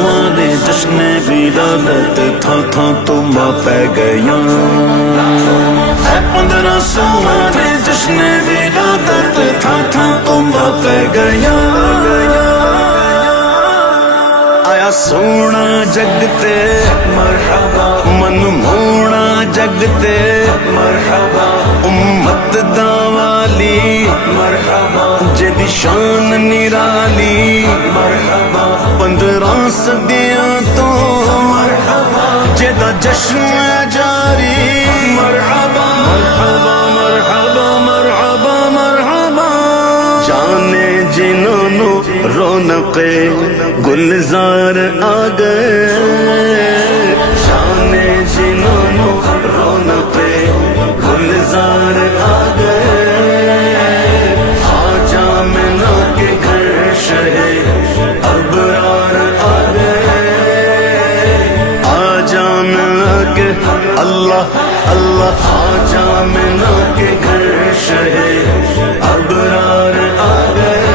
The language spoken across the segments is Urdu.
سوہانے جشن ولادت تھاں تھاں تمبا پہ گیا 15 سوہانے جشن ولادت تھاں تھاں تمبا پہ گیا آیا سونا جگتے مرحبا من مونا جگتے مرحبا امت دا والی مرحبا جدی شان نرالی مرحبا 15 صدیاں تو مرحبا جدا جشن جاری مرحبا مرحبا مرحبا مرحبا مرحبا جانے جنہوں نو رونق گلزار آ گئے جانے جنہوں نو رونق گلزار آ گئے آجا منا کے گھر شہ ابرار آ گئے آجا منا کے اللہ اللہ آجا منا کے گھر شہ ابرار آ گئے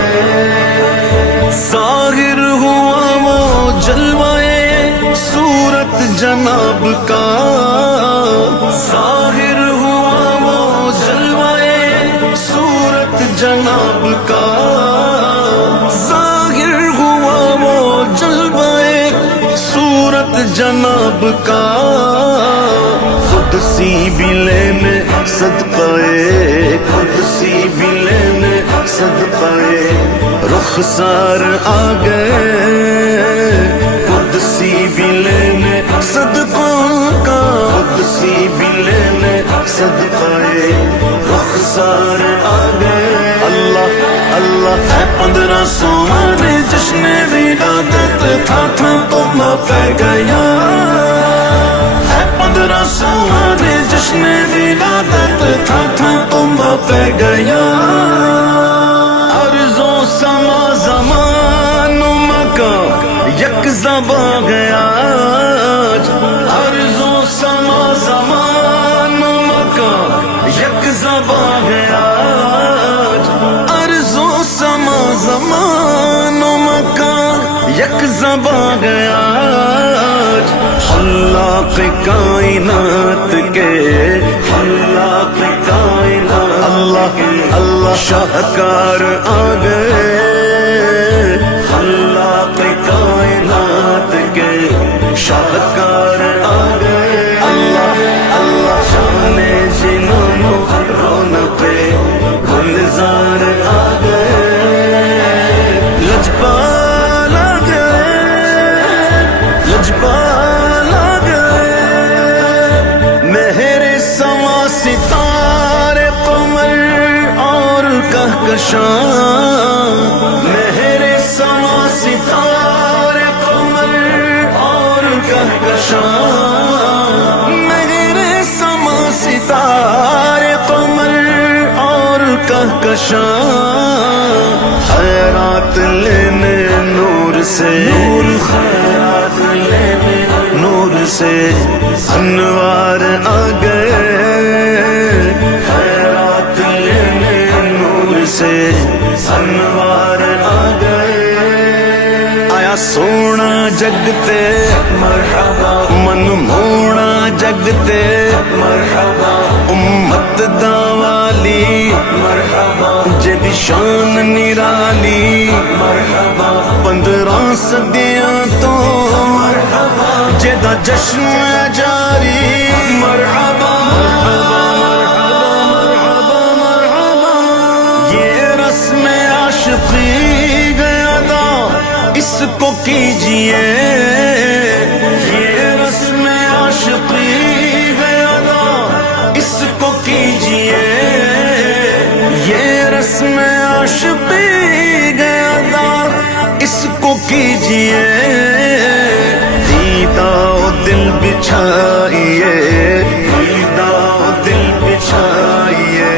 ظاہر ہوا وہ جلوائے صورت جناب کا ظاہر ہوا وہ جلوائے صورت جناب کا ظاہر ہوا وہ جلوائے صورت جناب کا قدسی بھی لینے صدقے قدسی بھی لینے صدقے رخسار آ گئے قدسی بھی لینے صدقوں کا قدسی بھی لینے صدقے رخسار آ گئے اللہ اللہ 15 سوہانے جشن ولادت تھاں تھاں تمبا پہ گیا 15 سوہانے جشن ولادت تھاں تھاں تمبا پہ گیا سما زمان و مکان یک زباں گیا عرض و سما زمان و مکان یک زباں گیا عرض و سما زمان و مکان یک زباں گیا خلاق کائنات کے خلاق کائنات اللہ اللہ شاہکار آ گئے خلاق کائنات کے شاہکار آ گئے اللہ اللہ جانے جنہوں نو رونق گلزار آ گئے لجپال آ گئے لجپال آ گئے مہر سما ستارے قمر اور کہکشاں مہر سما ستارے قمر اور کہکشاں مہر سما ستارے قمر اور کہکشاں خیرات لینے نور سے نور خیرات لینے نور سے انوار آ گئے خیرات لینے نور سے انوار آ گئے آیا سونا جگتے مرحبا من مونا جگتے مرحبا امت دا والی مرحبا جدی شان نرالی مرحبا 15 صدیاں تو مرحبا جدا جشن جاری مرحبا مرحبا مرحبا مرحبا یہ رسم عاشقی گیا دا اس کو کیجئے یہ رسم عاشقی گیا دا اس کو کیجئے یہ رسم عاشقی گیا دا اس کو کیجئے دیدہ و دل بچھائیے دیدہ و دل بچھائیے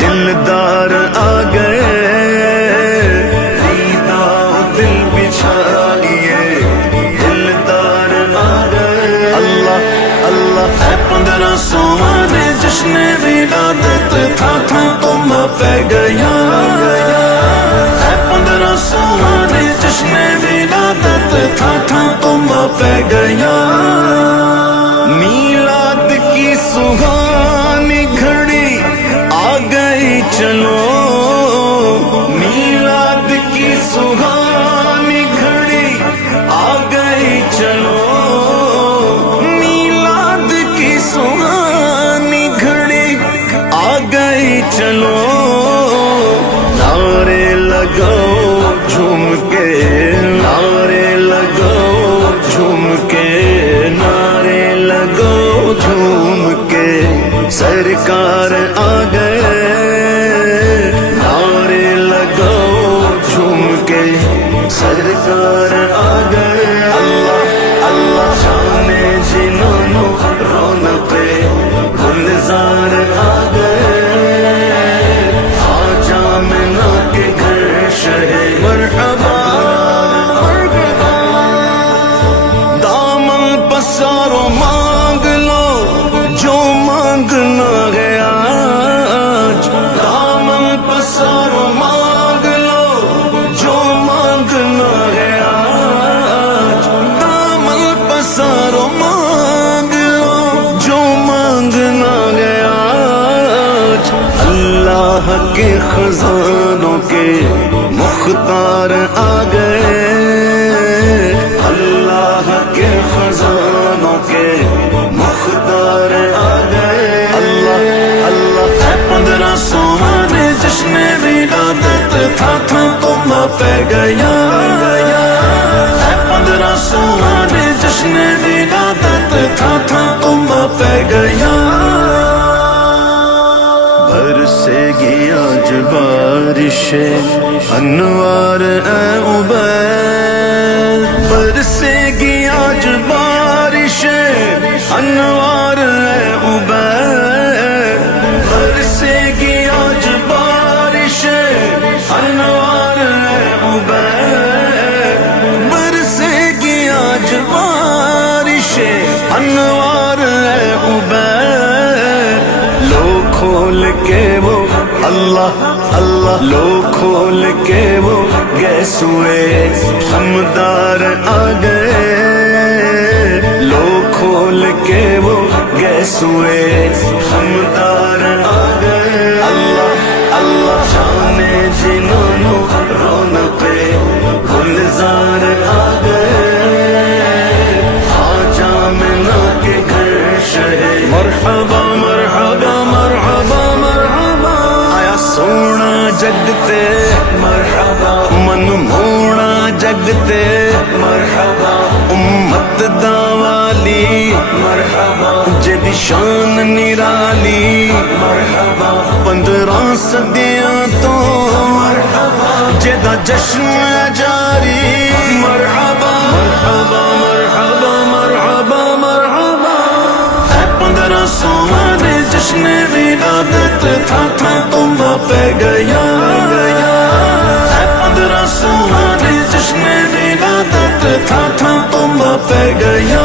دلدار آ گئے دیدہ و دل بچھائیے دلدار آ گئے اللہ اللہ 15 سوہانے جشن ولادت تھاں تھاں تمبا پہ گیا 15 سوہانے جشن ولادت تھا تھا تما پہ گیا میلاد کی سہانی گھڑی آ گئی چلو میلاد کی سہانی گھڑی آ گئی چلو میلاد کی سہانی گھڑی آ گئی چلو نعرے لگاؤ جھوم کے نعرے لگاؤ جھوم کے نعرے لگاؤ جھوم کے سرکار آ گئے نعرے لگاؤ جھوم کے سرکار آ گئے اللہ اللہ جانے جنہوں رونق گلزار آ گئے آجا منا کے گھر شہر مرحبا مرحبا دامن پسارو مانگ لو جو مانگنا گیا دامن پسارو مانگ لو جو مانگنا گیا دامن پسارو مانگ لو جو مانگنا گیا اللہ کے خزانوں کے مختار آ گئے اللہ کے خزانوں کے مختار آ گئے اللہ اللہ 1500 جشن ولادت تھا تھا تما پہ گیا 1500 جشن ولادت تھا تھا تما پہ گیا برسے گی آج بارش انوار اے عبید برسے گی آج بارش انوار اے عبید برسے گی آج بارش انوار اے عبید برسے گی آج بارش انوار اے عبید لو کھول کے وہ اللہ اللہ لو کھول کے وہ گیسوئے سمدار آ گئے لو کھول کے وہ گیسوئے سمدار آ گئے اللہ اللہ جانے جنہوں رونق گلزار آ گئے آجا منا کے گھر شہر مرحبا مرحبا مرحبا مرحبا آیا سونا جگتے مرحبا من مونا جگتے مرحبا امت دا والی مرحبا جدی شان نرالی مرحبا 15 صدیاں تو مرحبا جدا جشن جاری مرحبا مرحبا مرحبا مرحبا مرحبا 1500 جشن ولادت تھا تھا تما پہ گیا 1500 جشن ولادت تھا تھا تما پہ گیا